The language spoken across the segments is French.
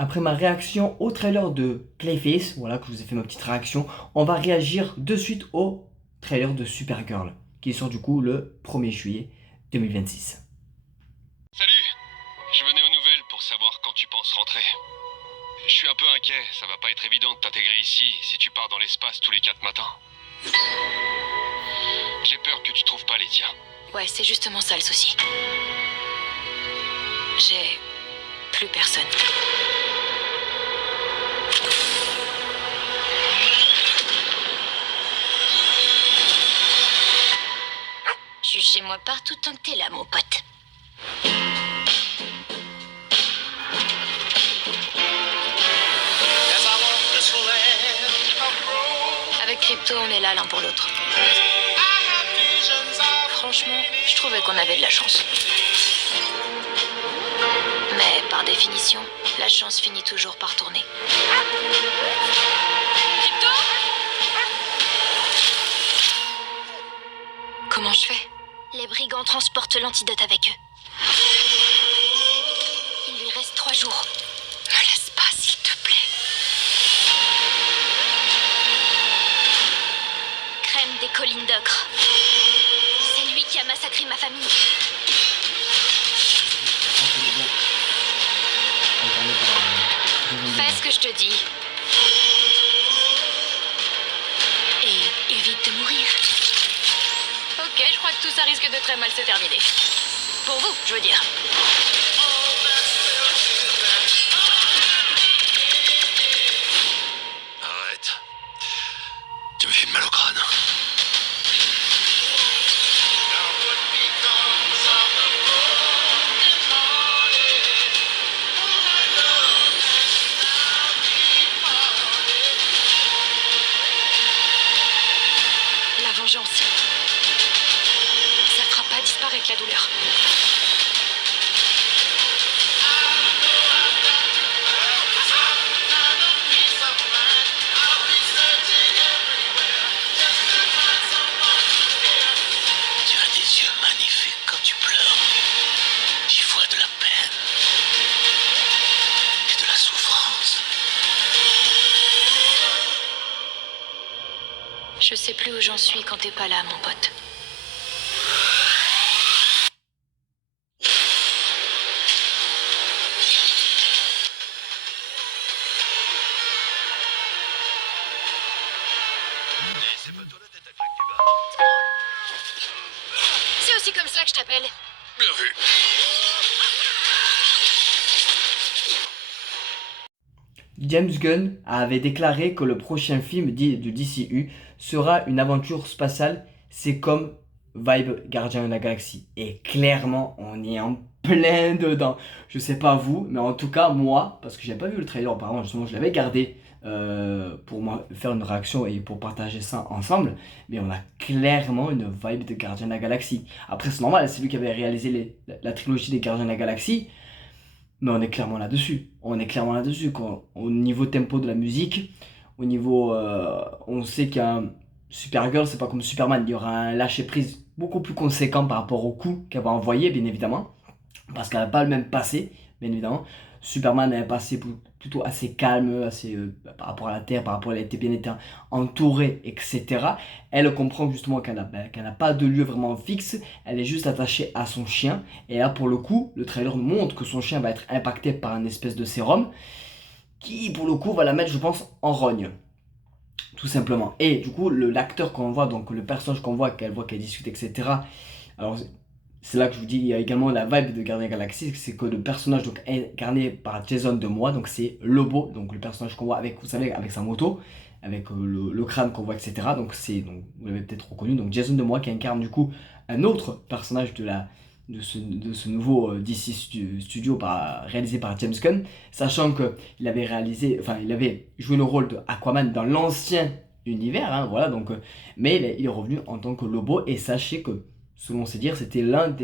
Après ma réaction au trailer de Clayface, voilà que je vous ai fait ma petite réaction, on va réagir de suite au trailer de Supergirl, qui sort du coup le 1er juillet 2026. Salut! Je venais aux nouvelles pour savoir quand tu penses rentrer. Je suis un peu inquiet, ça va pas être évident de t'intégrer ici si tu pars dans l'espace tous les 4 matins. J'ai peur que tu trouves pas les tiens. Ouais, c'est justement ça le souci. J'ai plus personne. Jugez-moi partout tant que t'es là, mon pote. Avec Crypto, on est là l'un pour l'autre. Franchement, je trouvais qu'on avait de la chance. Mais par définition, la chance finit toujours par tourner. Crypto ? Comment je fais ? Les brigands transportent l'antidote avec eux. Il lui reste 3 jours. Me laisse pas, s'il te plaît. Crème des collines d'ocre. C'est lui qui a massacré ma famille. Fais ce que je te dis. Et évite de mourir. Ok, je crois que tout ça risque de très mal se terminer. Pour vous, je veux dire. Arrête. Tu me fais mal au crâne. La vengeance. Ça fera pas disparaître la douleur. Tu as des yeux magnifiques quand tu pleures. J'y vois de la peine. Et de la souffrance. Je sais plus où j'en suis quand t'es pas là, mon pote. Et c'est pas toi la tête à claque du bas. C'est aussi comme ça que je t'appelle. Bien vu. James Gunn avait déclaré que le prochain film dit de DCU sera une aventure spatiale, c'est comme Vibe Gardien de la Galaxie. Et clairement, on est en plein dedans. Je sais pas vous, mais en tout cas moi, parce que j'ai pas vu le trailer apparemment, justement je l'avais gardé pour moi faire une réaction et pour partager ça ensemble, mais on a clairement une vibe de Gardien de la Galaxie. Après c'est normal, c'est lui qui avait réalisé la trilogie des Gardiens de la Galaxie. Mais on est clairement là-dessus. On est clairement là-dessus. Au niveau tempo de la musique, au niveau. On sait qu'un Supergirl, c'est pas comme Superman. Il y aura un lâcher-prise beaucoup plus conséquent par rapport au coup qu'elle va envoyer, bien évidemment. Parce qu'elle n'a pas le même passé, bien évidemment. Superman a un passé plutôt assez calme, assez, par rapport à la Terre, par rapport à elle était bien été entourée, etc. Elle comprend justement qu'elle n'a pas de lieu vraiment fixe, elle est juste attachée à son chien. Et là, pour le coup, le trailer nous montre que son chien va être impacté par un espèce de sérum qui, pour le coup, va la mettre, je pense, en rogne. Tout simplement. Et du coup, l'acteur qu'on voit, donc le personnage qu'on voit qu'elle discute, etc. Alors, c'est là que je vous dis, il y a également la vibe de Gardien Galaxy, c'est que le personnage donc incarné par Jason Momoa, donc c'est Lobo, donc le personnage qu'on voit avec, vous savez, avec sa moto, avec le crâne qu'on voit, etc. Donc donc vous l'avez peut-être reconnu, donc Jason Momoa qui incarne du coup un autre personnage de ce nouveau DC Studio réalisé par James Gunn, sachant que il avait joué le rôle de Aquaman dans l'ancien univers, hein, voilà, donc, mais il est revenu en tant que Lobo, et sachez que selon ses dires, c'était l'un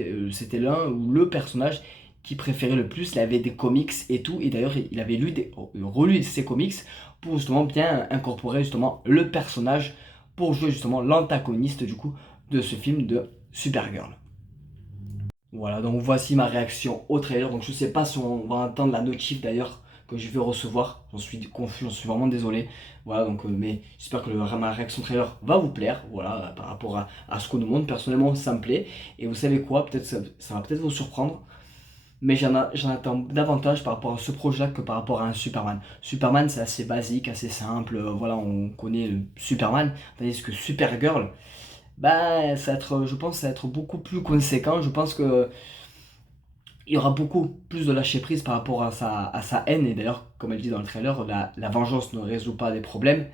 ou le personnage qu'il préférait le plus. Il avait des comics et tout, et d'ailleurs il avait relu ses comics pour justement bien incorporer justement le personnage pour jouer justement l'antagoniste du coup de ce film de Supergirl. Voilà, donc voici ma réaction au trailer. Donc je sais pas si on va entendre la notif d'ailleurs que je vais recevoir. J'en suis confus, j'en suis vraiment désolé. Voilà, donc, mais j'espère que ma réaction trailer va vous plaire. Voilà, par rapport à ce qu'on nous montre. Personnellement, ça me plaît. Et vous savez quoi, peut-être ça va peut-être vous surprendre. Mais j'en attends davantage par rapport à ce projet-là que par rapport à un Superman. Superman, c'est assez basique, assez simple. Voilà, on connaît le Superman. Tandis que Supergirl, bah, je pense que ça va être beaucoup plus conséquent. Je pense que il y aura beaucoup plus de lâcher prise par rapport à sa haine. Et d'ailleurs, comme elle dit dans le trailer, la vengeance ne résout pas les problèmes,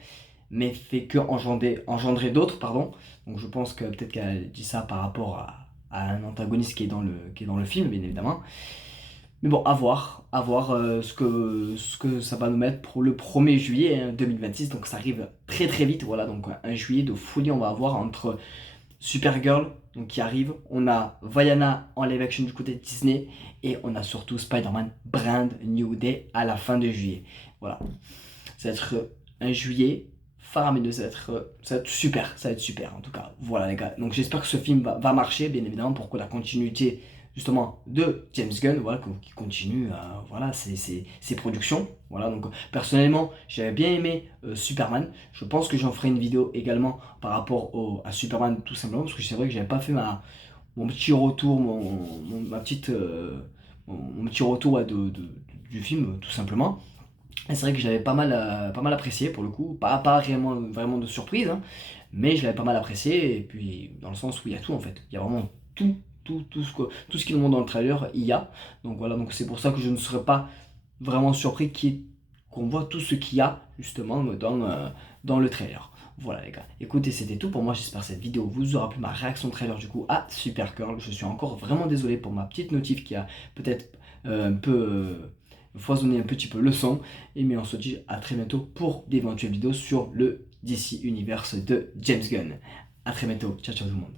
mais fait que engendrer d'autres, pardon. Donc je pense que peut-être qu'elle dit ça par rapport à un antagoniste qui est dans le film, bien évidemment. Mais bon, à voir ce que ça va nous mettre pour le 1er juillet 2026. Donc ça arrive très très vite. Voilà, donc un juillet de folie, on va avoir entre Supergirl donc, qui arrive. On a Vaiana en live action du côté de Disney. Et on a surtout Spider-Man Brand New Day à la fin de juillet. Voilà. Ça va être un juillet faramineux. Ça va être super. Ça va être super en tout cas. Voilà les gars. Donc j'espère que ce film va marcher, bien évidemment, pour que la continuité justement de James Gunn, voilà, qui continue voilà, ses productions. Voilà, donc personnellement, j'avais bien aimé Superman. Je pense que j'en ferai une vidéo également par rapport à Superman, tout simplement, parce que c'est vrai que j'avais pas fait mon petit retour, ma petite, mon petit retour ouais, du film, tout simplement. Et c'est vrai que je l'avais pas mal apprécié pour le coup, pas vraiment de surprise, hein, mais je l'avais pas mal apprécié, et puis dans le sens où il y a tout en fait, il y a vraiment tout ce qu'ils nous montrent dans le trailer, il y a. Donc voilà, donc c'est pour ça que je ne serais pas vraiment surpris qu'on voit tout ce qu'il y a justement dans le trailer. Voilà les gars, écoutez, c'était tout pour moi, j'espère que cette vidéo vous aura plu, ma réaction trailer du coup à Supergirl. Je suis encore vraiment désolé pour ma petite notif qui a peut-être un peu foisonné un petit peu le son. Et mais on se dit à très bientôt pour d'éventuelles vidéos sur le DC Universe de James Gunn. A très bientôt, ciao ciao tout le monde.